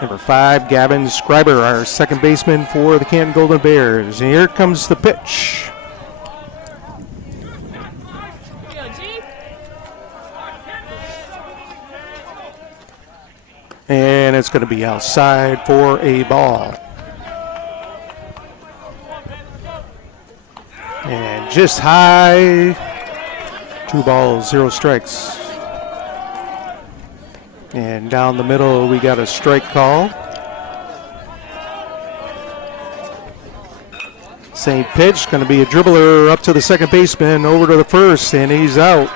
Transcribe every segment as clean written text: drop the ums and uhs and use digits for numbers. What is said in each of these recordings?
Number 5, Gavin Schryver, our second baseman for the Canton Golden Bears. And here comes the pitch. And it's going to be outside for a ball. And just high, 2 balls, 0 strikes. And down the middle, we got a strike call. Same pitch, going to be a dribbler up to the second baseman, over to the first, and he's out.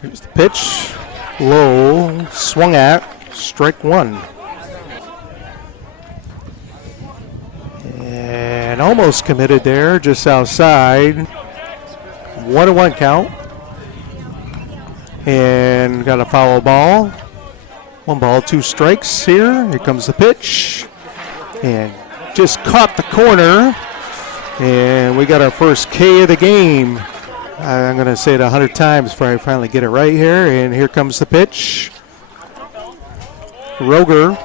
Here's the pitch, low, swung at, strike 1. And almost committed there, just outside. 1-1 count. And got a foul ball. 1 ball, 2 strikes here. Here comes the pitch. And just caught the corner. And we got our first K of the game. I'm going to say it 100 times before I finally get it right here. And here comes the pitch. Roiger.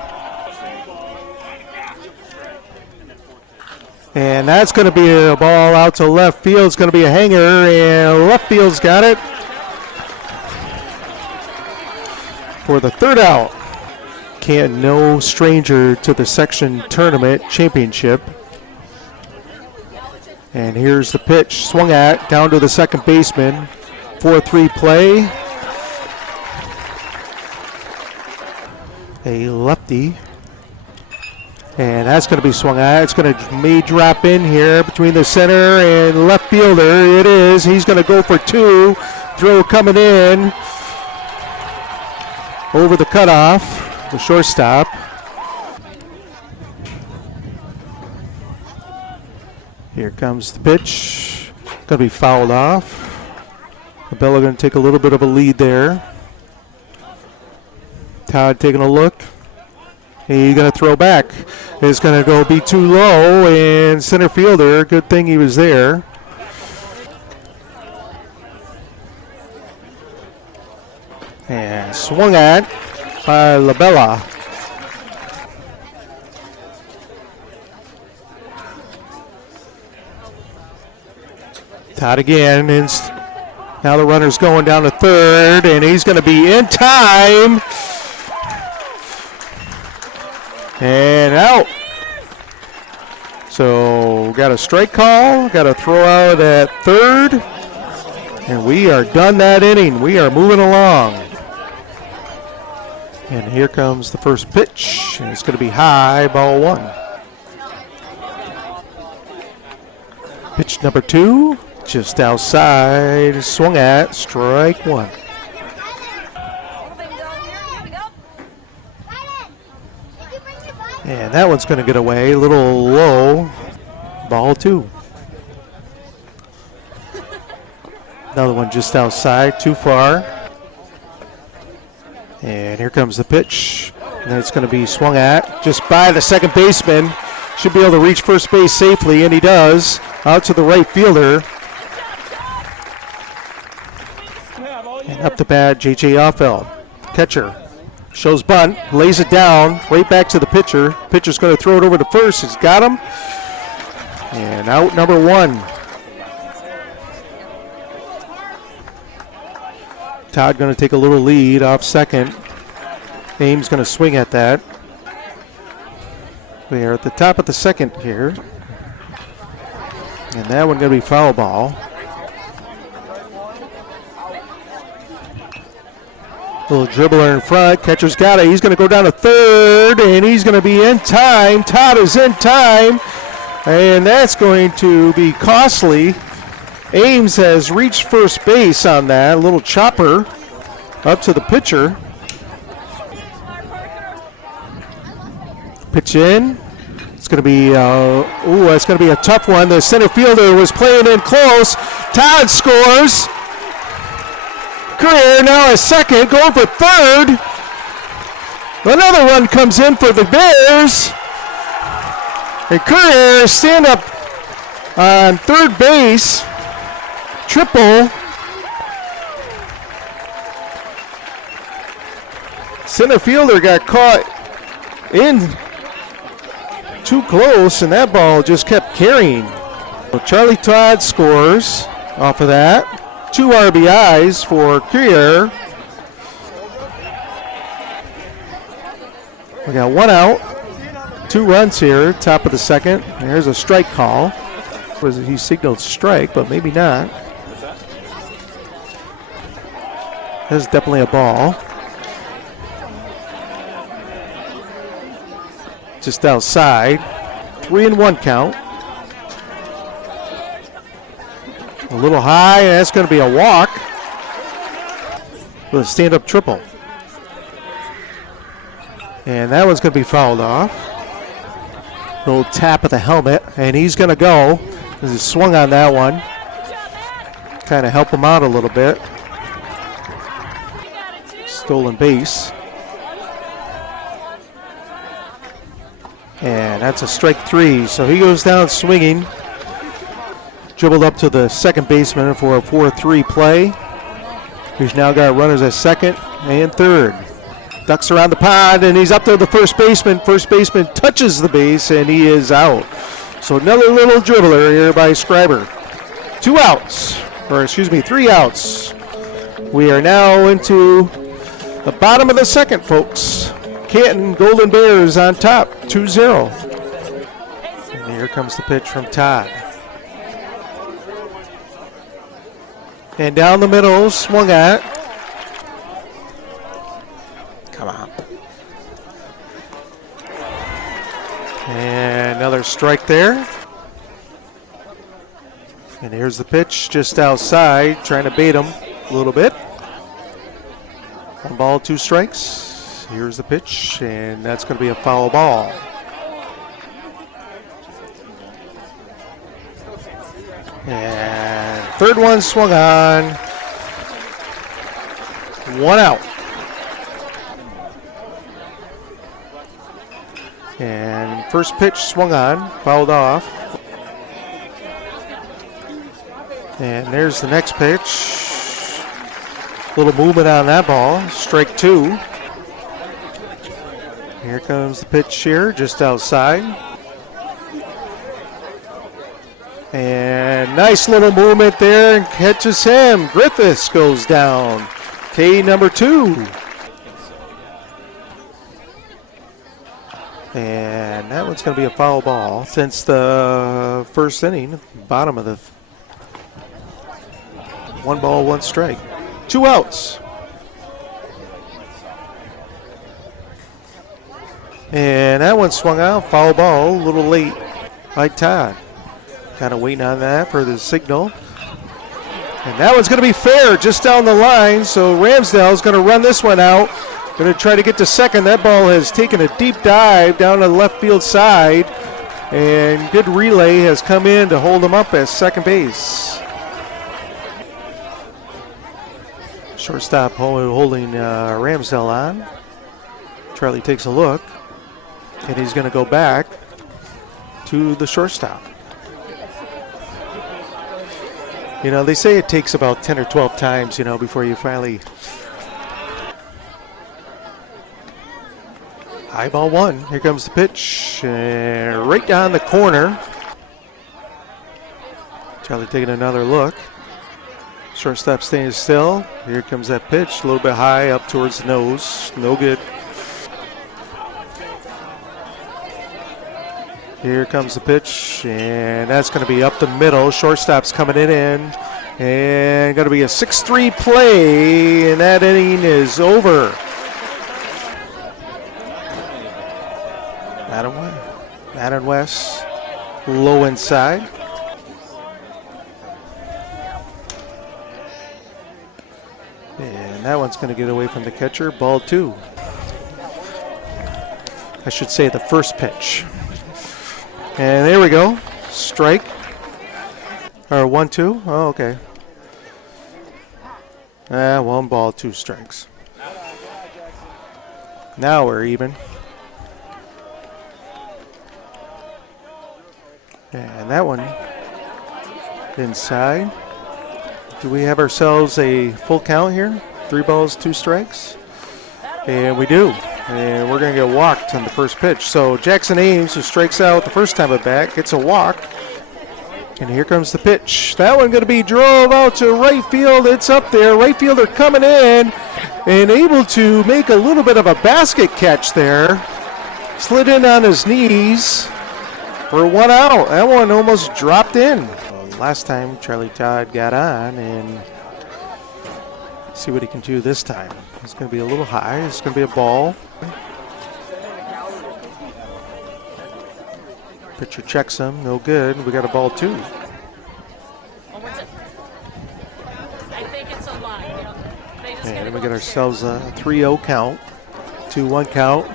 And that's going to be a ball out to left field. It's going to be a hanger, and left field's got it for the 3rd out. Canton, no stranger to the section tournament championship. And here's the pitch, swung at, down to the second baseman. 4-3 play. A lefty. And that's going to be swung at. It's going to may drop in here between the center and left fielder. It is. He's going to go for 2. Throw coming in over the cutoff, the shortstop. Here comes the pitch. Going to be fouled off. Cabela going to take a little bit of a lead there. Todd taking a look. He's going to throw back. It's going to go be too low, and center fielder, good thing he was there. And swung at by Labella. Todd again, and now the runner's going down to 3rd, and he's going to be in time. And out. So got a strike call, got a throw out at 3rd, and we are done that inning. We are moving along. And here comes the first pitch, and it's going to be high, ball 1. Pitch number 2, just outside, swung at, strike 1. And that one's going to get away, a little low, ball 2. Another one just outside, too far. And here comes the pitch. And it's going to be swung at just by the second baseman. Should be able to reach first base safely, and he does. Out to the right fielder. And up the bat, J.J. Ahlfeld, catcher. Shows bunt, lays it down, right back to the pitcher. Pitcher's going to throw it over to first. He's got him. And out number 1. Todd going to take a little lead off second. Ames going to swing at that. We are at the top of the second here. And that one going to be foul ball. Little dribbler in front. Catcher's got it. He's going to go down to 3rd, and he's going to be in time. Todd is in time, and that's going to be costly. Ames has reached first base on that. A little chopper up to the pitcher. Pitch in. It's going to be, that's going to be a tough one. The center fielder was playing in close. Todd scores. Creurer now at second, going for 3rd. Another run comes in for the Bears. And Creurer stand up on 3rd base. Triple. Center fielder got caught in too close, and that ball just kept carrying. So Charlie Todd scores off of that. 2 RBIs for Creurer. We got 1 out, 2 runs here, top of the second. There's a strike call. He signaled strike, but maybe not. That's definitely a ball. Just outside. 3-1 count. A little high, and that's going to be a walk with a stand-up triple. And that one's going to be fouled off. Little tap of the helmet, and he's going to go. He swung on that one. Kind of help him out a little bit. Stolen base. And that's a strike 3. So he goes down swinging. Dribbled up to the second baseman for a 4-3 play. He's now got runners at second and third. Ducks around the pond, and he's up to the first baseman. First baseman touches the base, and he is out. So another little dribbler here by Schryver. 2 outs, or excuse me, 3 outs. We are now into the bottom of the second, folks. Canton Golden Bears on top, 2-0. And here comes the pitch from Todd. And down the middle, swung at. Come on. And another strike there. And here's the pitch just outside, trying to bait him a little bit. 1 ball, 2 strikes. Here's the pitch, and that's going to be a foul ball. And third one swung on. 1 out. And first pitch swung on, fouled off. And there's the next pitch. Little movement on that ball. Strike 2. Here comes the pitch here, just outside. And nice little movement there, and catches him. Griffiths goes down. K number 2. And that one's going to be a foul ball since the first inning, bottom of the 1 ball, 1 strike. 2 outs. And that one swung out, foul ball, a little late by Todd. Kind of waiting on that for the signal. And that one's going to be fair just down the line, so Ramsdale's going to run this one out. Going to try to get to second. That ball has taken a deep dive down to the left field side, and good relay has come in to hold him up at second base. Shortstop holding Ramsdale on. Charlie takes a look, and he's going to go back to the shortstop. You know, they say it takes about 10 or 12 times, you know, before you finally. High ball 1. Here comes the pitch. Right down the corner. Charlie taking another look. Shortstop staying still. Here comes that pitch. A little bit high up towards the nose. No good. Here comes the pitch, and that's going to be up the middle. Shortstop's coming in, and going to be a 6-3 play, and that inning is over. Madden West, low inside. And that one's going to get away from the catcher. Ball 2. I should say the first pitch. And there we go. Strike. Or 1-2. Oh, okay. 1 ball, 2 strikes. Now we're even. And that one inside. Do we have ourselves a full count here? 3 balls, 2 strikes. And we do. And we're going to get walked on the first pitch. So Jackson Ames, who strikes out the first time at bat, gets a walk. And here comes the pitch. That one going to be drove out to right field. It's up there. Right fielder coming in and able to make a little bit of a basket catch there. Slid in on his knees for 1 out. That one almost dropped in. Last time Charlie Todd got on, and see what he can do this time. It's going to be a little high. It's going to be a ball. Pitcher checks him. No good. We got a ball 2. And we get ourselves a 3-0 count. 2-1 count.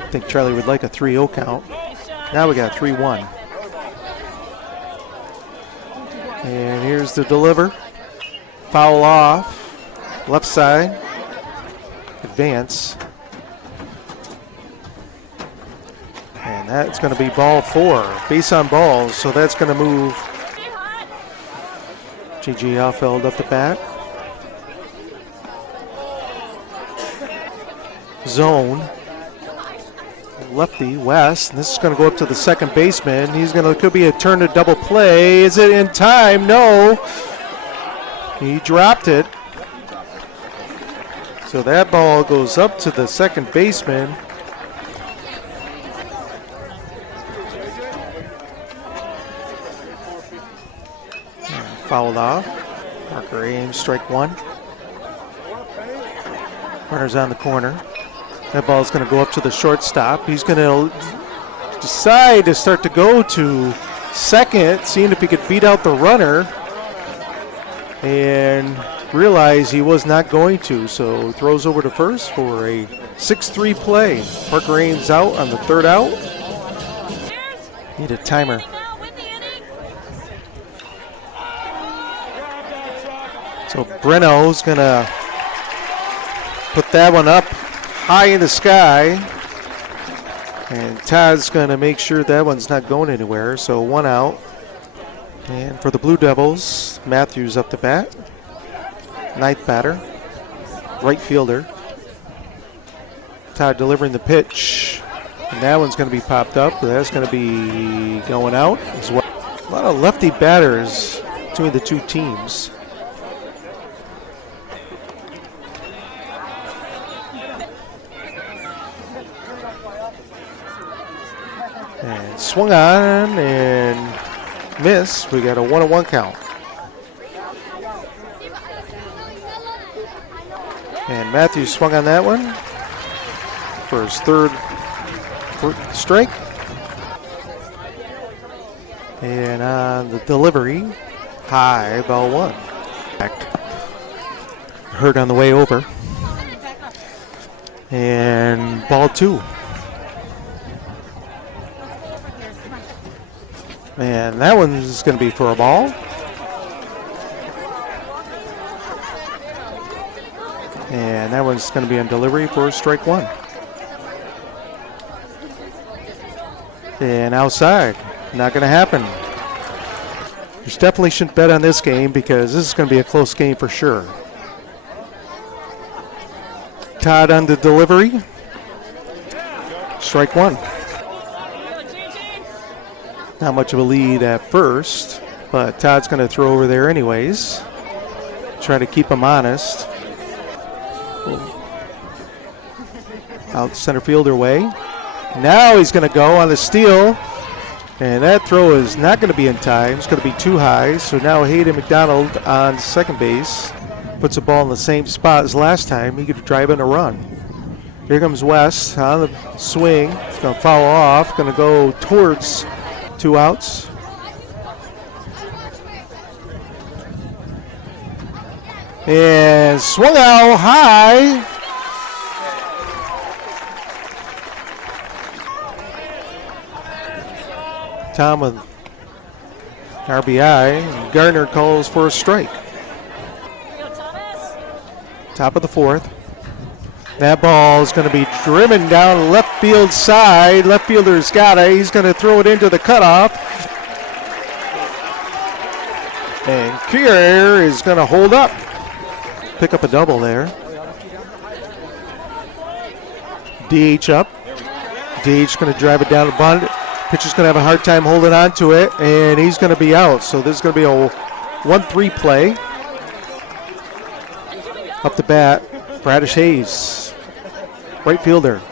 I think Charlie would like a 3-0 count. Now we got a 3-1. And here's the deliver. Foul off. Left side. Advance. And that's going to be ball 4. Base on balls, so that's going to move J.J. Ahlfeld up the bat. Zone. Lefty, West. And this is going to go up to the second baseman. He's going to, could be a turn to double play. Is it in time? No. He dropped it. So that ball goes up to the second baseman. Fouled off. Parker Ames, strike 1. Runner's on the corner. That ball is going to go up to the shortstop. He's going to decide to start to go to second, seeing if he could beat out the runner, and realize he was not going to. So throws over to first for a 6-3 play. Parker Ames out on the 3rd out. Need a timer. So Breno's going to put that one up high in the sky. And Todd's going to make sure that one's not going anywhere. So 1 out. And for the Blue Devils, Matthews up the bat. 9th batter. Right fielder. Todd delivering the pitch. And that one's going to be popped up. That's going to be going out as well. A lot of lefty batters between the two teams. And swung on and missed. We got a 1-1 count. And Matthews swung on that one for his 3rd strike. And on the delivery, high, ball 1. Hurt on the way over. And ball 2. And that one's going to be for a ball. And that one's going to be on delivery for strike 1. And outside. Not going to happen. You definitely shouldn't bet on this game because this is going to be a close game for sure. Todd on the delivery. Strike 1. Not much of a lead at first, but Todd's going to throw over there anyways. Try to keep him honest. Out center fielder way. Now he's going to go on the steal, and that throw is not going to be in time. It's going to be too high, so now Hayden McDonald on second base puts the ball in the same spot as last time. He could drive in a run. Here comes West on the swing. It's going to foul off, going to go towards 2 outs. And swung out high. Tom with RBI. Gardner calls for a strike. Top of the 4th. That ball is going to be driven down left field side. Left fielder's got it. He's going to throw it into the cutoff. And Creurer is going to hold up. Pick up a double there. DH up. DH going to drive it down the bunt. Pitcher's going to have a hard time holding on to it, and he's going to be out. So this is going to be a 1-3 play. Up the bat, Bradish-Hayes, right fielder.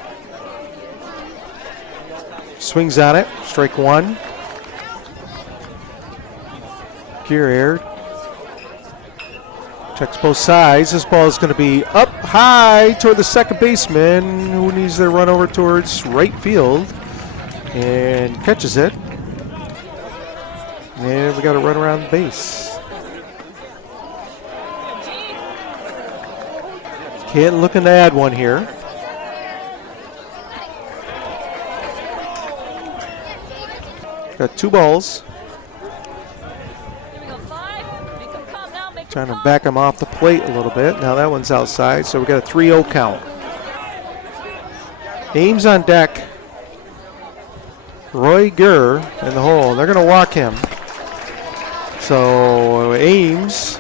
Swings on it, strike one. Creurer checks both sides. This ball is going to be up high toward the second baseman, who needs to run over towards right field and catches it. And we got to run around the base. Canton looking to add one here. Got 2 balls. Trying to back him off the plate a little bit. Now that one's outside, so we got a 3-0 count. Ames on deck. Roiger in the hole. They're going to walk him. So Ames.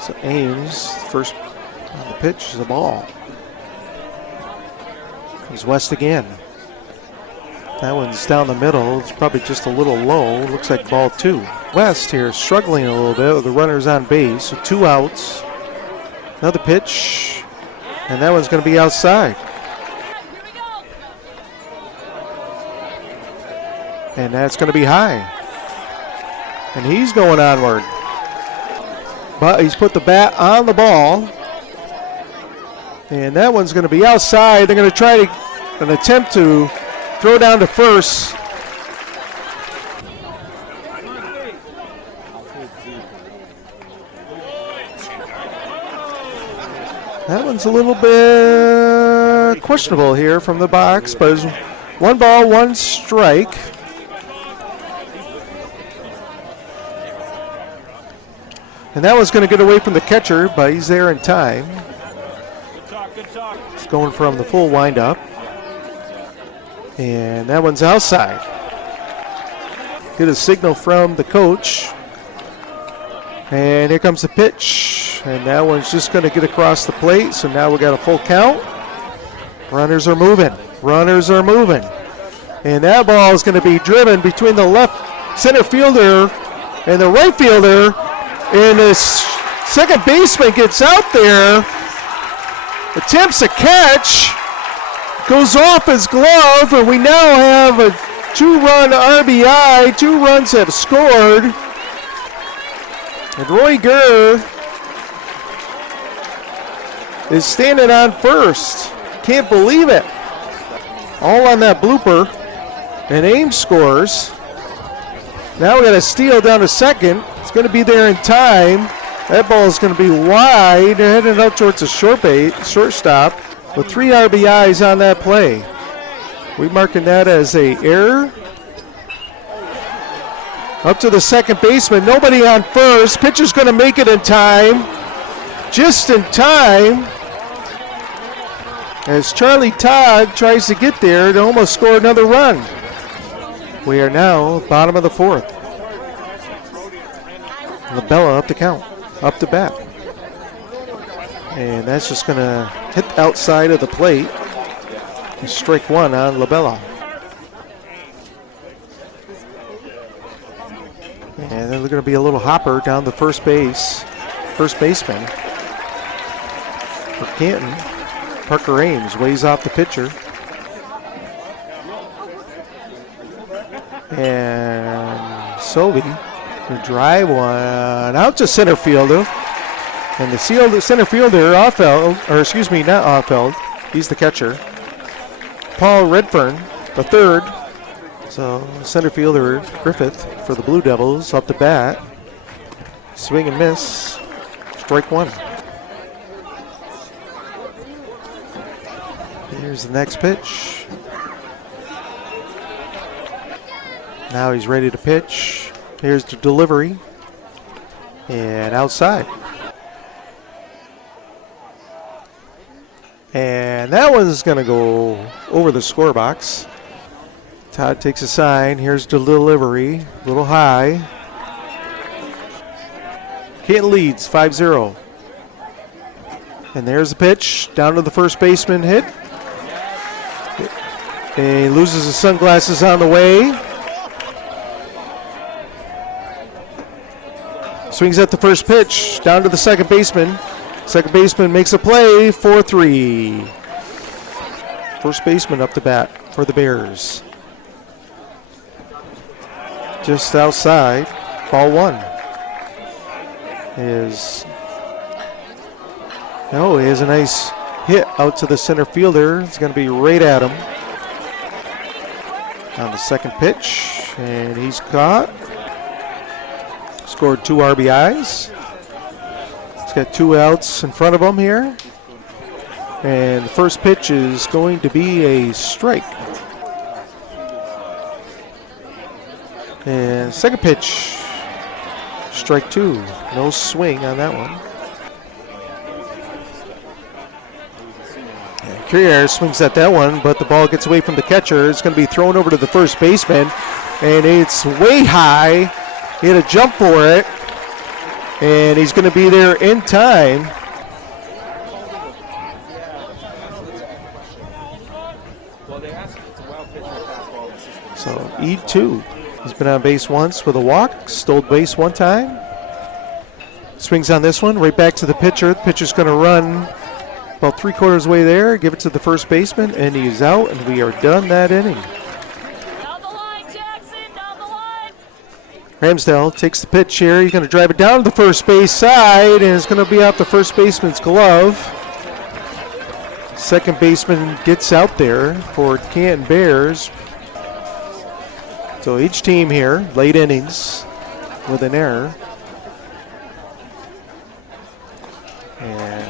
So Ames, first on the pitch is a ball. Comes West again. That one's down the middle. It's probably just a little low. Looks like ball 2. West here struggling a little bit with the runners on base. So 2 outs. Another pitch. And that one's going to be outside. And that's going to be high. And he's going onward. But he's put the bat on the ball. And that one's going to be outside. They're going to try an attempt to throw down to first. That one's a little bit questionable here from the box, but it's 1 ball, 1 strike. And that one's going to get away from the catcher, but he's there in time. It's going from the full windup. And that one's outside. Get a signal from the coach. And here comes the pitch. And that one's just going to get across the plate. So now we got a full count. Runners are moving. Runners are moving. And that ball is going to be driven between the left center fielder and the right fielder. And the second baseman gets out there. Attempts a catch. Goes off his glove, and we now have a 2-run RBI. 2 runs have scored. And Roiger is standing on first. Can't believe it. All on that blooper. And Ames scores. Now we got a steal down to second. It's going to be there in time. That ball is going to be wide. They're headed up towards the shortstop. With 3 RBIs on that play. We're marking that as a error. Up to the second baseman. Nobody on first. Pitcher's going to make it in time. Just in time. As Charlie Todd tries to get there to almost score another run. We are now bottom of the 4th. LaBella up to count. Up to bat. And that's just going to hit the outside of the plate. And strike 1 on LaBella. And then there's going to be a little hopper down the first baseman. For Canton, Parker Ames weighs off the pitcher. And Sovey will drive one out to center fielder. And the center fielder, Ahlfeld, or excuse me, not Ahlfeld, he's the catcher. Paul Redfern, the third. So center fielder Griffith for the Blue Devils up to bat. Swing and miss, strike 1. Here's the next pitch. Now he's ready to pitch. Here's the delivery. And outside. And that one's going to go over the score box. Todd takes a sign. Here's the delivery. A little high. Canton leads 5-0. And there's the pitch. Down to the first baseman hit. And he loses his sunglasses on the way. Swings at the first pitch. Down to the second baseman. Second baseman makes a play. 4-3. First baseman up to bat for the Bears. Just outside. Ball one. He has a nice hit out to the center fielder. It's going to be right at him. On the second pitch, and he's caught. Scored 2 RBIs. He's got 2 outs in front of him here. And the first pitch is going to be a strike. And second pitch, strike 2. No swing on that one. Creurer swings at that one, but the ball gets away from the catcher. It's going to be thrown over to the first baseman, and it's way high. He had a jump for it, and he's going to be there in time. So E2. He's been on base once with a walk, stole base one time. Swings on this one, right back to the pitcher. The pitcher's going to run about 3/4 way there, give it to the first baseman, and he's out, and we are done that inning. Down the line, Jackson, down the line. Ramsdale takes the pitch here. He's going to drive it down to the first base side, and it's going to be off the first baseman's glove. Second baseman gets out there for Canton Bears. So each team here, late innings with an error. And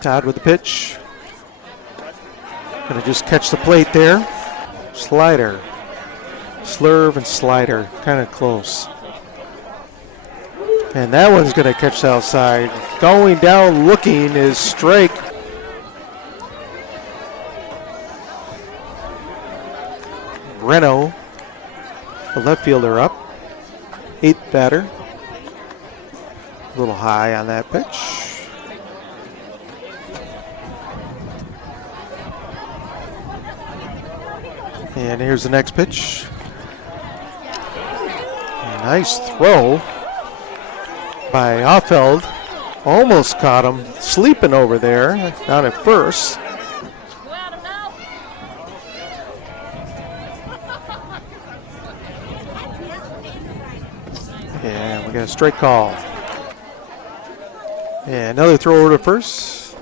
Todd with the pitch. Gonna just catch the plate there. Slider. Slurve and slider. Kind of close. And that one's gonna catch the outside. Going down looking is strike. Reno, the left fielder up. 8th batter. A little high on that pitch. And here's the next pitch. Nice throw by Ahlfeld. Almost caught him sleeping over there down at first. And we got a strike call. And another throw over to first.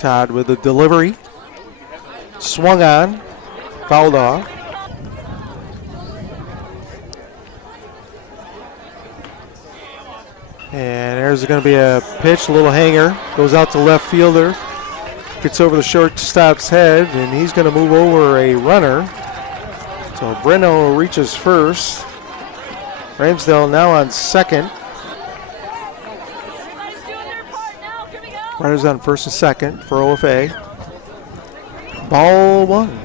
Todd with the delivery. Swung on. Fouled off. And there's going to be a pitch, a little hanger. Goes out to left fielder. Gets over the shortstop's head, and he's going to move over a runner. So Breno reaches first. Ramsdale now on second. Runners on first and second for OFA. Ball one.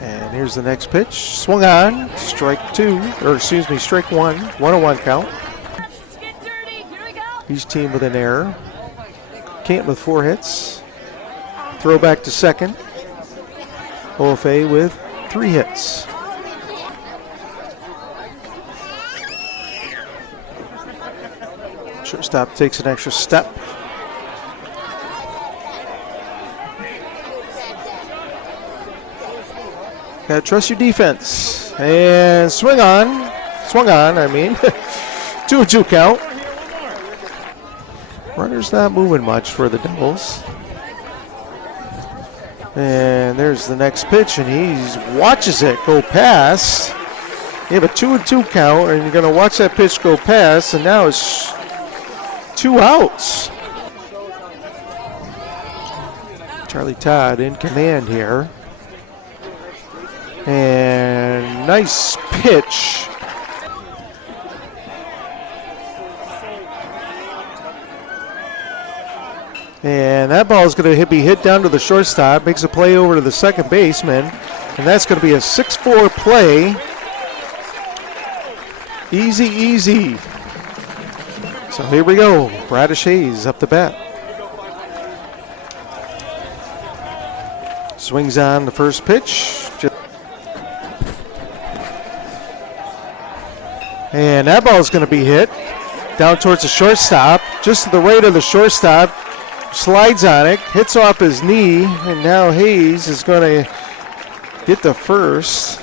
And here's the next pitch. Swung on. Strike 1. 1-1 count. Each team with an error. Canton with 4 hits. Throw back to second. OFA with 3 hits. Shortstop takes an extra step. Gotta trust your defense. And swung on, I mean. 2-2 count. Runner's not moving much for the Devils. And there's the next pitch, and he watches it go past. You have a 2-2 count, and you're going to watch that pitch go past, and now it's 2 outs. Charlie Todd in command here. And nice pitch. And that ball is going to be hit down to the shortstop. Makes a play over to the second baseman. And that's going to be a 6-4 play. Easy, easy. So here we go. Bradish-Hayes up the bat. Swings on the first pitch. And that ball is going to be hit down towards the shortstop. Just to the right of the shortstop. Slides on it, hits off his knee, and now Hayes is going to get the first.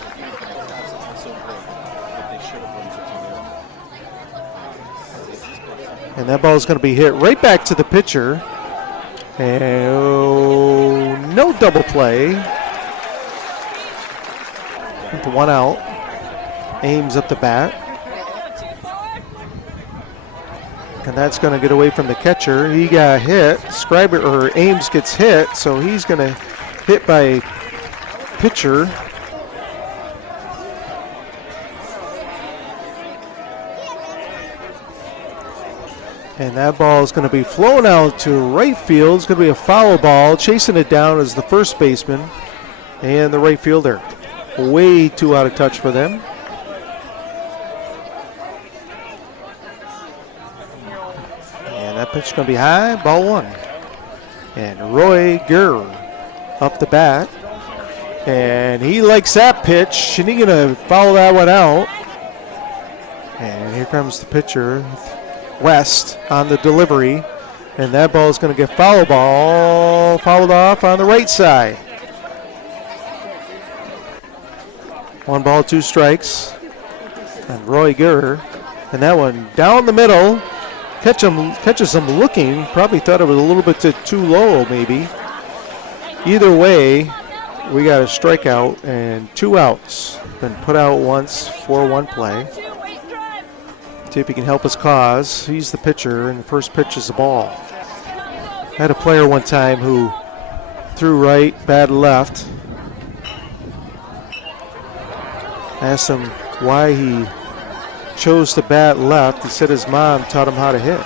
And that ball is going to be hit right back to the pitcher. And no double play. With 1 out. Ames up the bat. And that's going to get away from the catcher. He got hit. Schryver or Ames gets hit, so he's going to hit by pitcher. And that ball is going to be flown out to right field. It's going to be a foul ball. Chasing it down is the first baseman and the right fielder. Way too out of touch for them. That pitch is going to be high, ball 1. And Roiger up the bat. And he likes that pitch, and he's going to foul that one out. And here comes the pitcher, West, on the delivery. And that ball is going to get fouled off on the right side. 1 ball, 2 strikes. And Roiger, and that one down the middle. Catches him looking. Probably thought it was a little bit too low, maybe. Either way, we got a strikeout and 2 outs. Been put out once, 4-1 play. See if he can help his cause. He's the pitcher, and the first pitch is the ball. I had a player one time who threw right, bad left. Asked him why he chose to bat left. He said his mom taught him how to hit.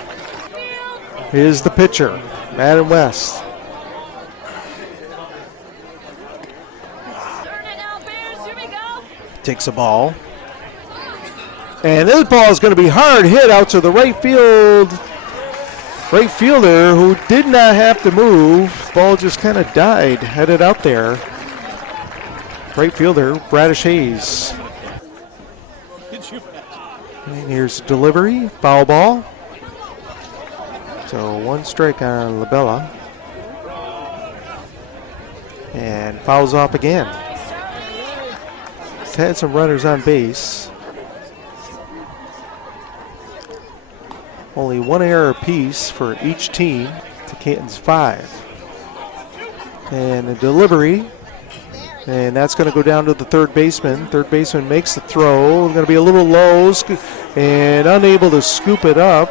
Here's the pitcher, Madden West. Takes a ball. And this ball is going to be hard hit out to the right field. Right fielder who did not have to move. Ball just kind of died, headed out there. Right fielder, Bradish-Hayes. And here's the delivery, foul ball. So 1 strike on Labella. And fouls off again. He's had some runners on base. Only 1 error apiece for each team to Canton's 5. And the delivery. And that's going to go down to the third baseman. Third baseman makes the throw. Going to be a little low and unable to scoop it up.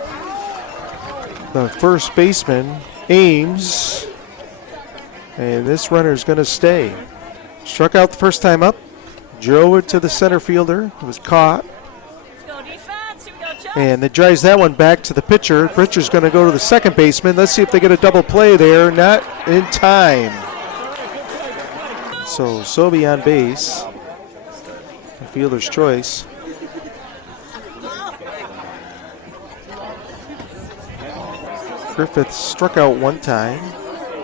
The first baseman, Ames. And this runner is going to stay. Struck out the first time up. Drove it to the center fielder. It was caught. And it drives that one back to the pitcher. Pitcher's going to go to the second baseman. Let's see if they get a double play there. Not in time. So Sobey on base. The fielder's choice. Griffith struck out 1 time.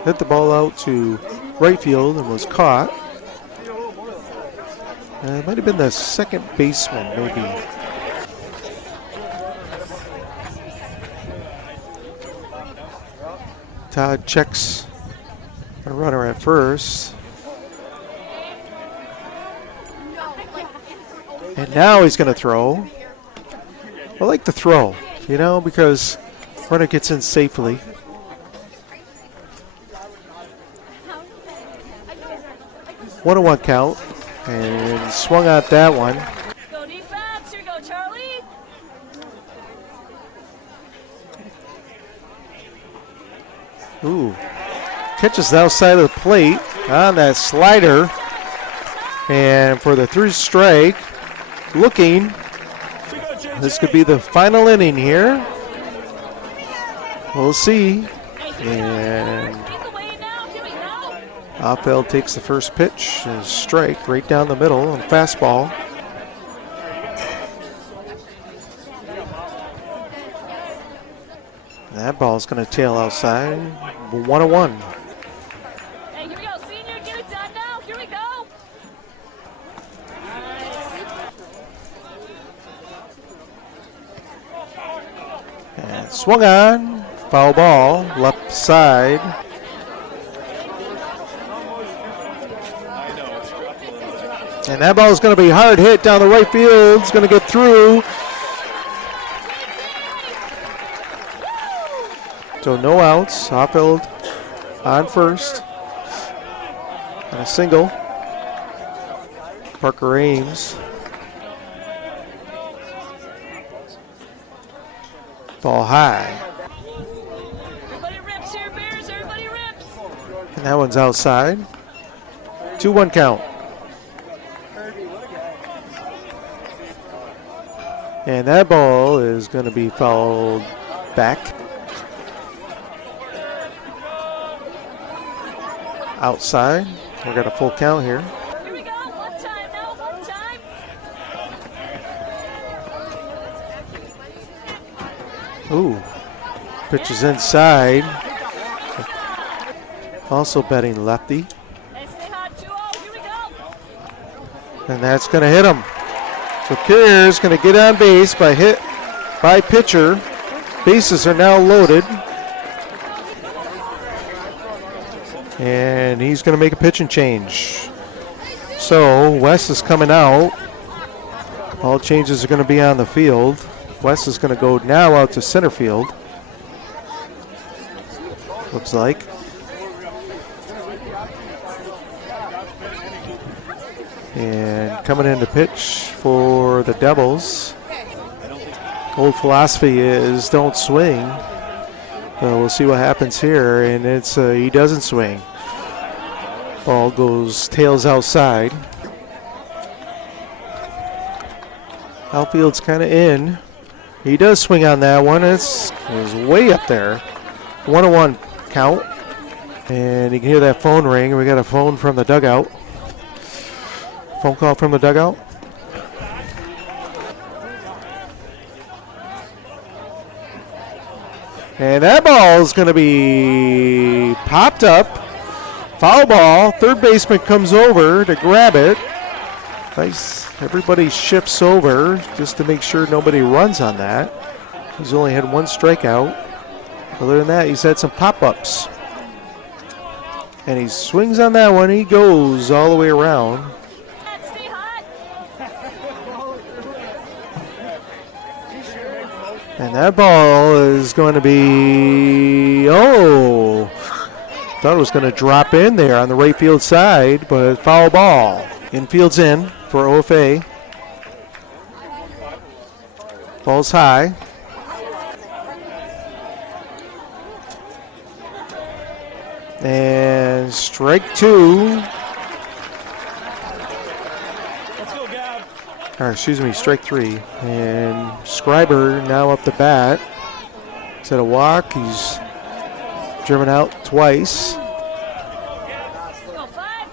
Hit the ball out to right field and was caught. It might have been the second baseman, maybe. Todd checks a runner at first. And now he's going to throw. I like the throw, because runner gets in safely. One on 1 count. And swung out that one. Go defense, here you go, Charlie. Ooh. Catches the outside of the plate on that slider. And for the 3 strike, looking, this could be the final inning here. We'll see. And Ahlfeld takes the first pitch and strike right down the middle on fastball. That ball's going to tail outside. 1-1. Hey, here we go, senior. Get it done now. Here we go. And swung on. Foul ball. Left side. And that ball is going to be hard hit down the right field. It's going to get through. So no outs. Ahlfeld on first. And a single. Parker Ames. Ball high. Everybody rips here, Bears. Everybody rips. And that one's outside. 2-1 count. And that ball is going to be fouled back. Outside. We got a full count here. Here we go. One time now. One time. Ooh. Pitch is inside. Also betting lefty. Hey, stay hot. 2-0. Here we go. And that's going to hit him. So Creurer going to get on base by pitcher. Bases are now loaded. And he's going to make a pitching change. So West is coming out. All changes are going to be on the field. West is going to go now out to center field. Looks like. And coming in to pitch for the Devils. Old philosophy is don't swing. We'll see what happens here, and it's he doesn't swing. Ball goes tails outside. Outfield's kind of in. He does swing on that one. It was way up there. 1-1 count. And you can hear that phone ring. We got a phone from the dugout. Phone call from the dugout. And that ball is going to be popped up. Foul ball. Third baseman comes over to grab it. Nice. Everybody shifts over just to make sure nobody runs on that. He's only had 1 strikeout. Other than that, he's had some pop-ups. And he swings on that one. He goes all the way around. Stay hot. And that ball is going to be, thought it was going to drop in there on the right field side, but foul ball. Infield's in for OFA. Ball's high. And strike 2. Or excuse me, strike 3. And Schryver now up the bat. He's at a walk. He's driven out twice. Go 5.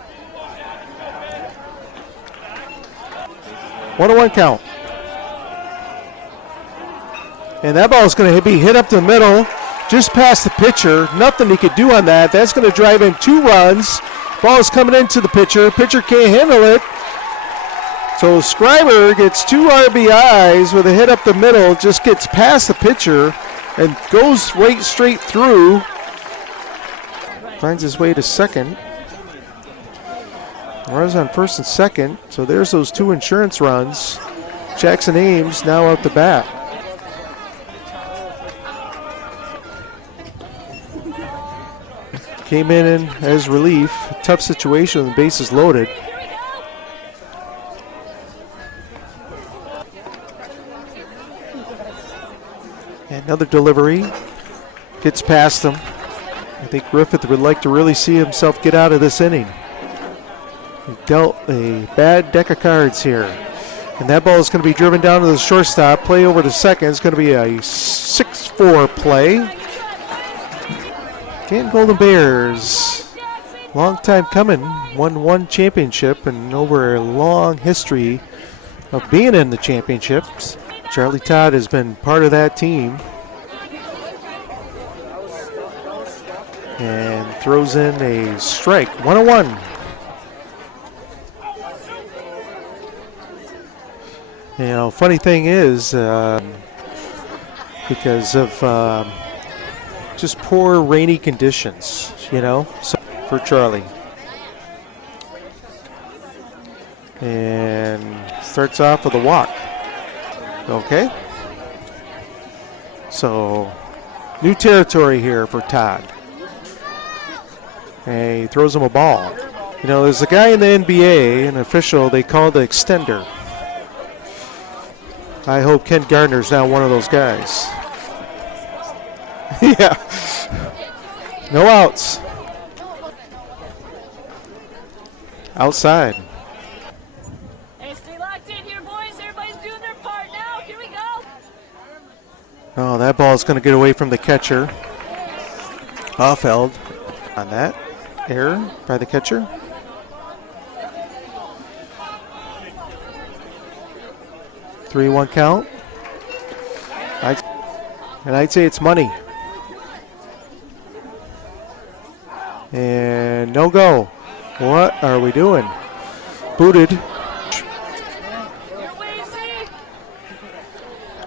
1-1 count. And that ball is going to be hit up the middle, just past the pitcher. Nothing he could do on that. That's going to drive in 2 runs. Ball is coming into the pitcher. Pitcher can't handle it. So Schryver gets 2 RBIs with a hit up the middle, just gets past the pitcher and goes right straight through. Finds his way to second. Runs on first and second. So there's those 2 insurance runs. Jackson Ames now out the bat. Came in as relief. Tough situation, the bases loaded. Another delivery. Gets past him. I think Griffith would like to really see himself get out of this inning. He dealt a bad deck of cards here. And that ball is going to be driven down to the shortstop. Play over to second. It's going to be a 6-4 play. Canton Golden Bears, long time coming, won one championship and over a long history of being in the championships. Charlie Todd has been part of that team. And throws in a strike, 1-1. You know, funny thing is, because of just poor rainy conditions, you know, so for Charlie. And starts off with a walk. Okay. So, new territory here for Todd. And he throws him a ball. You know, there's a guy in the NBA, an official, they call the extender. I hope Ken Gardner's now one of those guys. Yeah. No outs. Outside. Hey, stay locked in here, boys. Everybody's doing their part now. Here we go. Oh, that ball is going to get away from the catcher. Ahlfeld on that. Error by the catcher. Three, 1 count. I'd say it's money. And no go. What are we doing? Booted.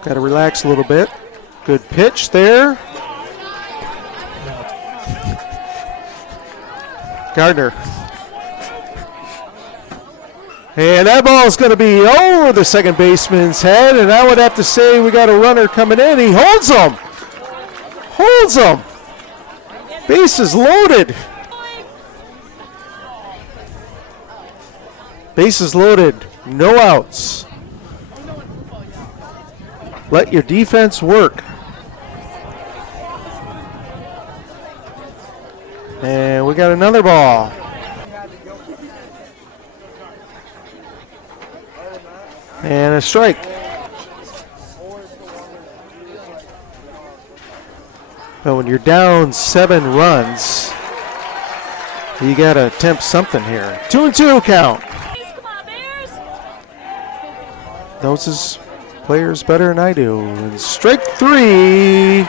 Got to relax a little bit. Good pitch there. Gardner. And that ball is going to be over the second baseman's head, and I would have to say we got a runner coming in. He holds him. Holds him. Base is loaded. Base is loaded. No outs. Let your defense work. And we got another ball. And a strike. But when you're down 7 runs, you got to attempt something here. 2-2 count. Come on, Bears. Knows his players better than I do. And strike 3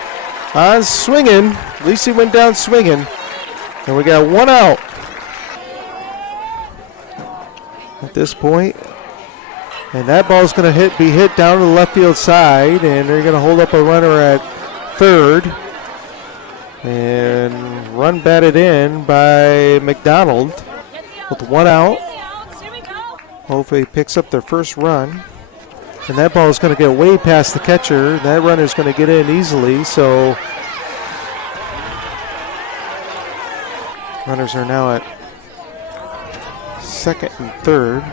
on swinging. At least he went down swinging. And we got 1 out. At this point. And that ball's going to be hit down to the left field side, and they're going to hold up a runner at third. And run batted in by McDonald with 1 out. Hopefully he picks up their first run. And that ball is going to get way past the catcher. That runner is going to get in easily, so runners are now at second and third.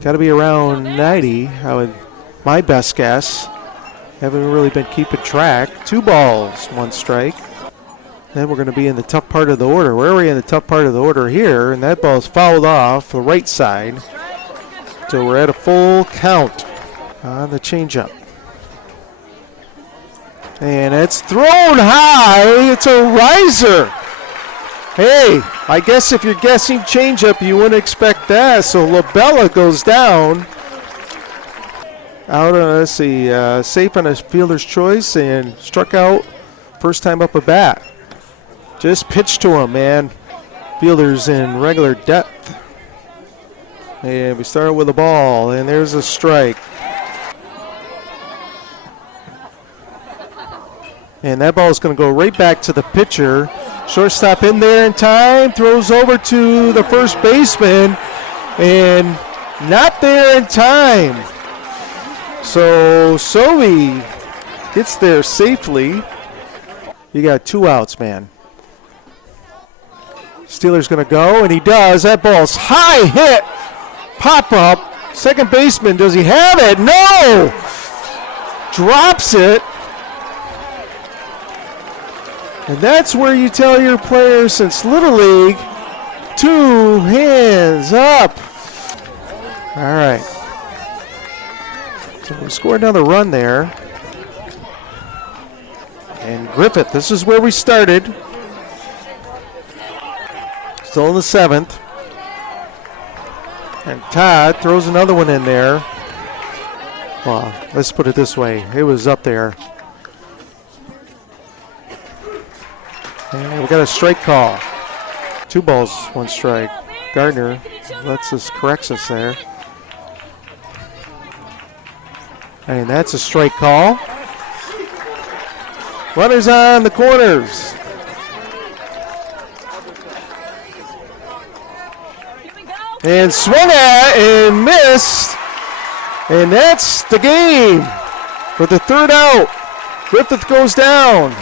Got to be around 90, my best guess. Haven't really been keeping track. 2 balls, 1 strike. Then we're going to be in the tough part of the order. Where are we in the tough part of the order here? And that ball's fouled off the right side. So we're at a full count on the changeup. And it's thrown high. It's a riser. Hey, I guess if you're guessing changeup, you wouldn't expect that. So LaBella goes down. Out on, let's see, safe on a fielder's choice and struck out first time up a bat. Just pitched to him, man. Fielders in regular depth. And we started with a ball, and there's a strike. And that ball is going to go right back to the pitcher. Shortstop in there in time, throws over to the first baseman, and not there in time. So he gets there safely. You got 2 outs, man. Steeler's going to go, and he does. That ball's high hit, pop up, Second baseman, does he have it? No! Drops it. And that's where you tell your players since Little League, 2 hands up. All right. So we scored another run there. And Griffith, this is where we started. Still in the 7th. And Todd throws another one in there. Well, let's put it this way. It was up there. And we got a strike call. 2 balls, 1 strike. Gardner corrects us there. And that's a strike call. Runners on the corners. And swung at and missed. And that's the game for the 3rd out. Griffith goes down.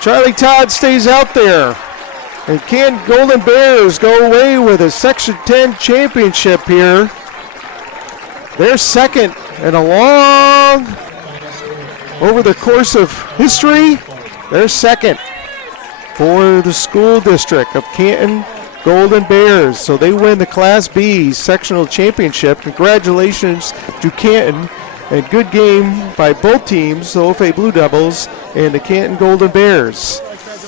Charlie Todd stays out there. And Canton Golden Bears go away with a Section 10 championship here. They're second in a long, over the course of history, they're second for the school district of Canton Golden Bears. So they win the Class B sectional championship. Congratulations to Canton. And good game by both teams, the OFA Blue Devils and the Canton Golden Bears.